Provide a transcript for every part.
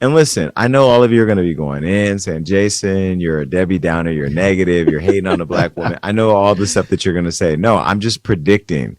And listen, I know all of you are going to be going in saying, Jason, you're a Debbie Downer, you're negative, you're hating on a black woman. I know all the stuff that you're going to say. No, I'm just predicting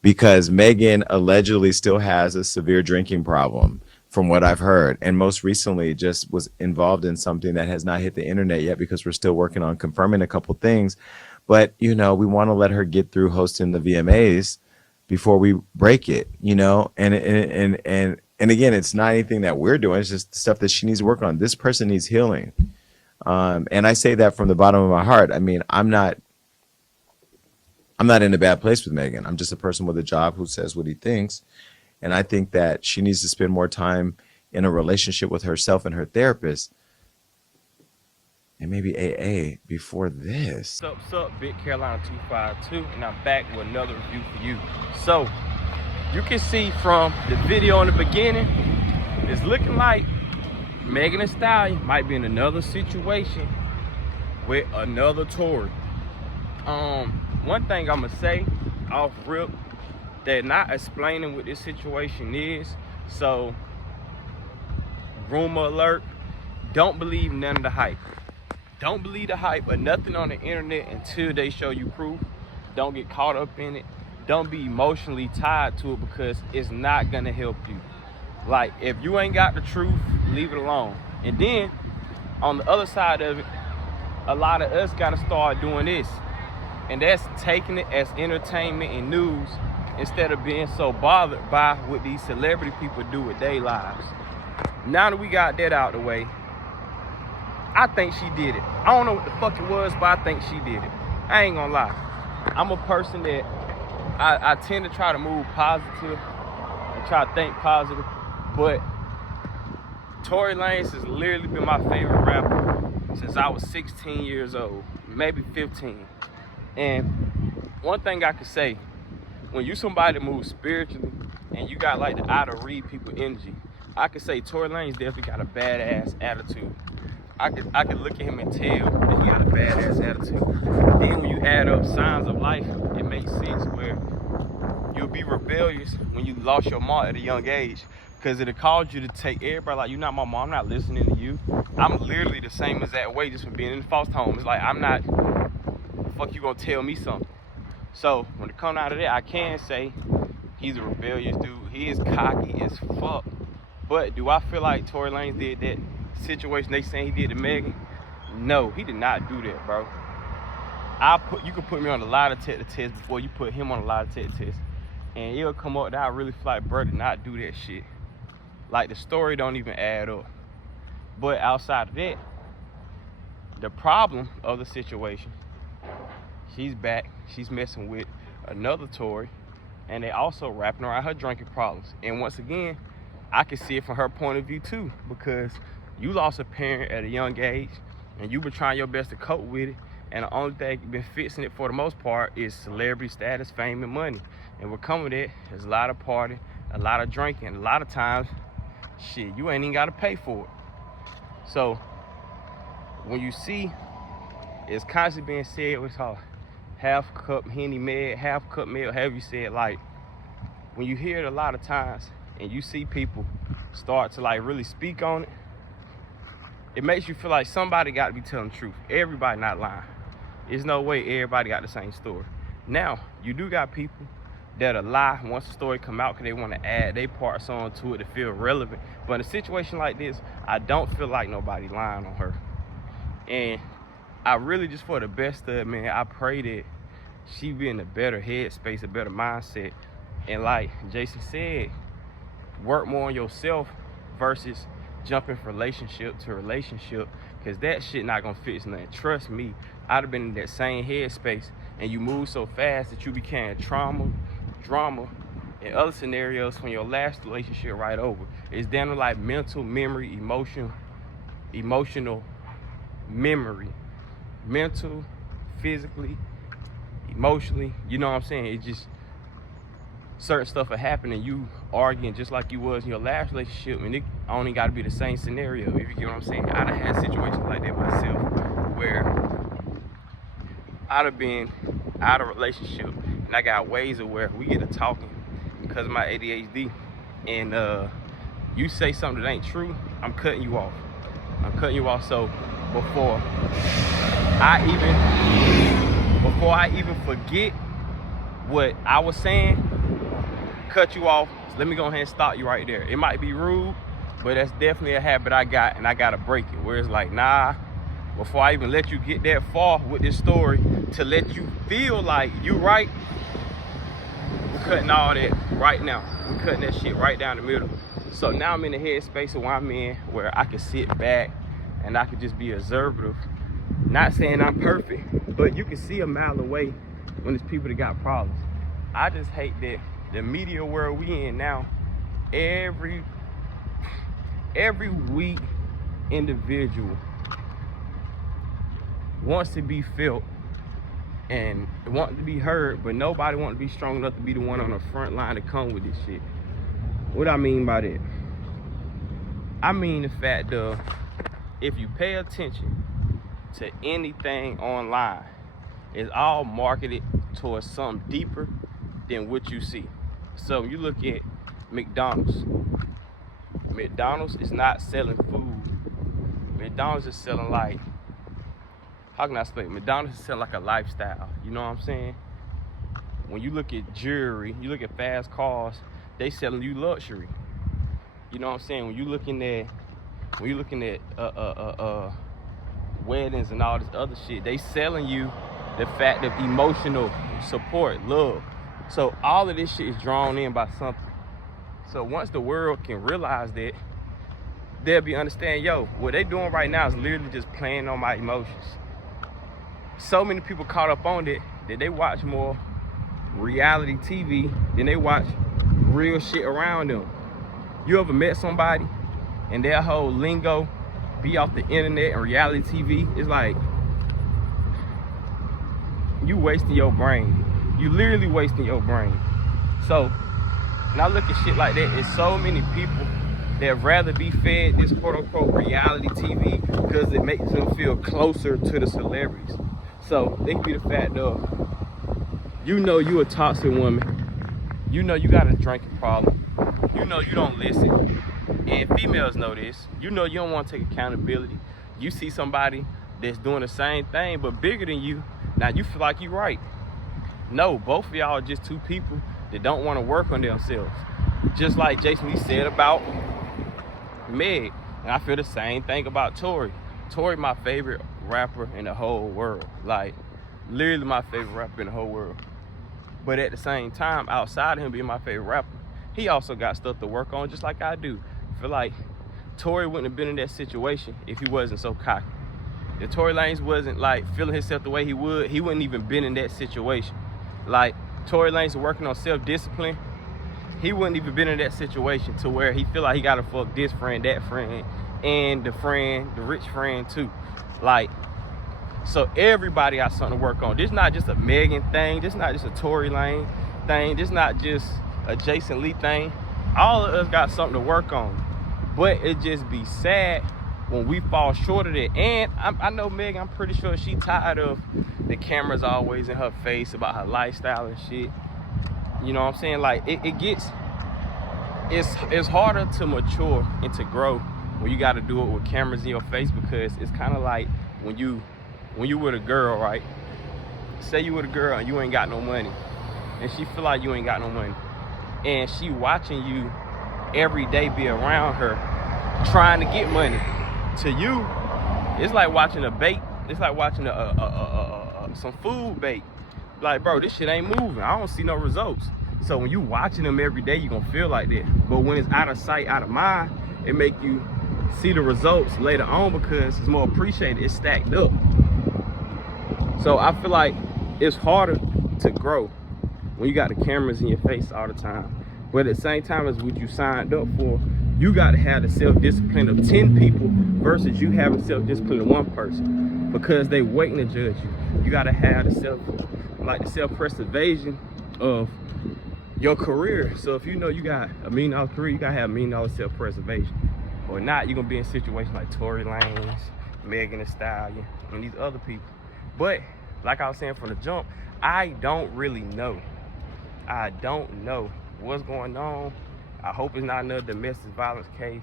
because Megan allegedly still has a severe drinking problem from what I've heard. And most recently just was involved in something that has not hit the internet yet because we're still working on confirming a couple things. But, we want to let her get through hosting the VMAs before we break it, and again, it's not anything that we're doing. It's just stuff that she needs to work on. This person needs healing. And I say that from the bottom of my heart. I mean, I'm not in a bad place with Megan. I'm just a person with a job who says what he thinks. And I think that she needs to spend more time in a relationship with herself and her therapist and maybe AA before this. What's up, Big Carolina 252, and I'm back with another review for you. So, you can see from the video in the beginning, it's looking like Megan and Stallion might be in another situation with another Tory. One thing I'm gonna say off rip, they're not explaining what this situation is. So, rumor alert, don't believe none of the hype. Don't believe the hype or nothing on the internet until they show you proof. Don't get caught up in it. Don't be emotionally tied to it because it's not gonna help you. Like, if you ain't got the truth, leave it alone. And then, on the other side of it, a lot of us gotta start doing this. And that's taking it as entertainment and news instead of being so bothered by what these celebrity people do with their lives. Now that we got that out the way, I think she did it. I don't know what the fuck it was, but I think she did it. I ain't gonna lie. I'm a person that I tend to try to move positive and try to think positive, but Tory Lanez has literally been my favorite rapper since I was 16 years old, maybe 15. And one thing I could say, when you somebody that moves spiritually and you got like the eye to read people energy, I could say Tory Lanez definitely got a badass attitude. I could look at him and tell that he got a badass attitude. Then when you add up signs of life, it makes sense where you'll be rebellious when you lost your mom at a young age. Because it'll cause you to take everybody like, you're not my mom, I'm not listening to you. I'm literally the same as that way just for being in the foster home. It's like, I'm not, fuck you gonna tell me something. So when it comes out of that, I can say he's a rebellious dude. He is cocky as fuck. But do I feel like Tory Lanez did that situation they saying he did to Megan? No, he did not do that, bro. You can put me on a lie detector test before you put him on a lie detector test, and it'll come up that I really feel like bro did not do that shit. Like, the story don't even add up. But outside of that, the problem of the situation, she's back, she's messing with another Tory, and they also rapping around her drinking problems. And once again, I can see it from her point of view too, because you lost a parent at a young age and you've been trying your best to cope with it, and the only thing you've been fixing it for the most part is celebrity status, fame, and money. And what comes with it is a lot of partying, a lot of drinking, a lot of times, shit, you ain't even gotta pay for it. So when you see it's constantly being said with her half cup Henny Med, half cup milk, however you say it, like, when you hear it a lot of times and you see people start to like really speak on it, it makes you feel like somebody got to be telling the truth. Everybody not lying. There's no way everybody got the same story. Now, you do got people that'll lie once the story come out because they want to add their parts on to it to feel relevant. But in a situation like this, I don't feel like nobody lying on her. And I really, just for the best of it, man, I pray that she be in a better headspace, a better mindset. And like Jason said, work more on yourself versus jumping from relationship to relationship, because that shit not gonna fix nothing. Trust me, I'd have been in that same headspace, and you move so fast that you became trauma, drama, and other scenarios from your last relationship right over. It's down to like mental memory, emotional memory, mental, physically, emotionally, you know what I'm saying? It just, certain stuff will happen and you arguing just like you was in your last relationship, and it only got to be the same scenario, if you get what I'm saying. I done had situations like that myself where I'd have been out of a relationship and I got ways of where we get to talking because of my ADHD, and You say something that ain't true, I'm cutting you off. I'm cutting you off. So before I even forget what I was saying, cut you off. So let me go ahead and stop you right there. It might be rude, but that's definitely a habit I got, and I gotta break it. Where it's like, nah, before I even let you get that far with this story, to let you feel like you right, we're cutting all that right now. We're cutting that shit right down the middle. So now I'm in the headspace of where I'm in, where I can sit back and I can just be observative. Not saying I'm perfect, but you can see a mile away when there's people that got problems. I just hate that the media world we in now, every weak individual wants to be felt and want to be heard, but nobody wants to be strong enough to be the one on the front line to come with this shit. What I mean by that? I mean the fact that if you pay attention to anything online, it's all marketed towards something deeper than what you see. So you look at McDonald's. McDonald's is not selling food. McDonald's is selling, like, how can I explain? McDonald's is selling like a lifestyle. You know what I'm saying? When you look at jewelry, you look at fast cars, they selling you luxury. You know what I'm saying? When you looking at weddings and all this other shit, they selling you the fact of emotional support, love. So all of this shit is drawn in by something. So once the world can realize that, they'll be understanding, yo, what they doing right now is literally just playing on my emotions. So many people caught up on it that they watch more reality TV than they watch real shit around them. You ever met somebody and their whole lingo be off the internet and reality TV? It's like, you wasting your brain. You literally wasting your brain. So when I look at shit like that, it's so many people that rather be fed this quote unquote reality TV because it makes them feel closer to the celebrities. So they could be the fact of, you know you a toxic woman, you know you got a drinking problem, you know you don't listen, and females know this, you know you don't want to take accountability. You see somebody that's doing the same thing but bigger than you, now you feel like you right. No, both of y'all are just two people that don't want to work on themselves. Just like Jason Lee said about Meg, and I feel the same thing about Tory. Tory my favorite rapper in the whole world, like literally my favorite rapper in the whole world. But at the same time, outside of him being my favorite rapper, he also got stuff to work on just like I do. I feel like Tory wouldn't have been in that situation if he wasn't so cocky. If Tory Lanez wasn't like feeling himself the way he wouldn't even been in that situation. Like Tory Lanez working on self-discipline, he wouldn't even been in that situation to where he feel like he gotta fuck this friend, that friend, and the rich friend too. Like, so everybody got something to work on. This not just a Megan thing, this not just a Tory Lanez thing, this not just a Jason Lee thing. All of us got something to work on. But it just be sad when we fall short of it. And I know Megan, I'm pretty sure she tired of the cameras always in her face about her lifestyle and shit. You know what I'm saying? Like it's harder to mature and to grow when you got to do it with cameras in your face, because it's kind of like when you with a girl, right? Say you with a girl and you ain't got no money, and she feel like you ain't got no money, and she watching you every day be around her trying to get money. To you, it's like watching a bait. It's like watching some food bait. Like, bro, this shit ain't moving. I don't see no results. So when you watching them every day, you gonna feel like that. But when it's out of sight, out of mind, it make you see the results later on because it's more appreciated. It's stacked up. So I feel like it's harder to grow when you got the cameras in your face all the time. But at the same time as what you signed up for, you got to have the self-discipline of 10 people versus you having self-discipline of one person, because they waiting to judge you. You got to have the self-preservation of your career. So if you know you got $1 million career, you got to have $1 million self-preservation. Or not, you're going to be in situations like Tory Lanez, Megan Thee Stallion, and these other people. But like I was saying from the jump, I don't really know. I don't know what's going on I hope it's not another domestic violence case.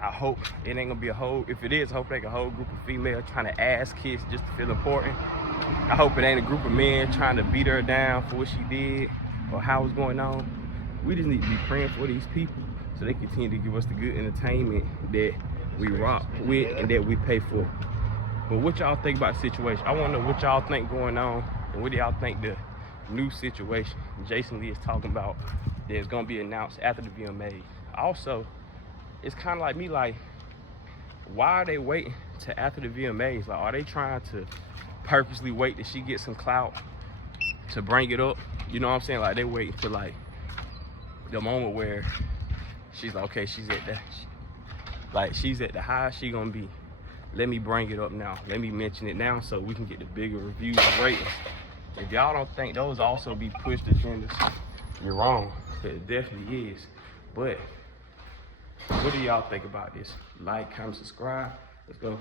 I hope it ain't gonna be a whole, if it is, I hope it ain't a whole group of females trying to ass kiss just to feel important. I hope it ain't a group of men trying to beat her down for what she did or how it's going on. We just need to be praying for these people so they continue to give us the good entertainment that we rock with and that we pay for. But what y'all think about the situation? I wanna know what y'all think going on and what do y'all think the new situation Jason Lee is talking about that's gonna be announced after the VMA. Also, it's kind of like me, like, why are they waiting to after the VMAs? Like, are they trying to purposely wait till she gets some clout to bring it up? You know what I'm saying? Like, they waiting for like the moment where she's like, okay, she's at the, like, she's at the highest she gonna be. Let me bring it up now. Let me mention it now so we can get the bigger reviews and ratings. If y'all don't think those also be pushed agendas, you're wrong. It definitely is. But what do y'all think about this? Like, comment, subscribe. Let's go.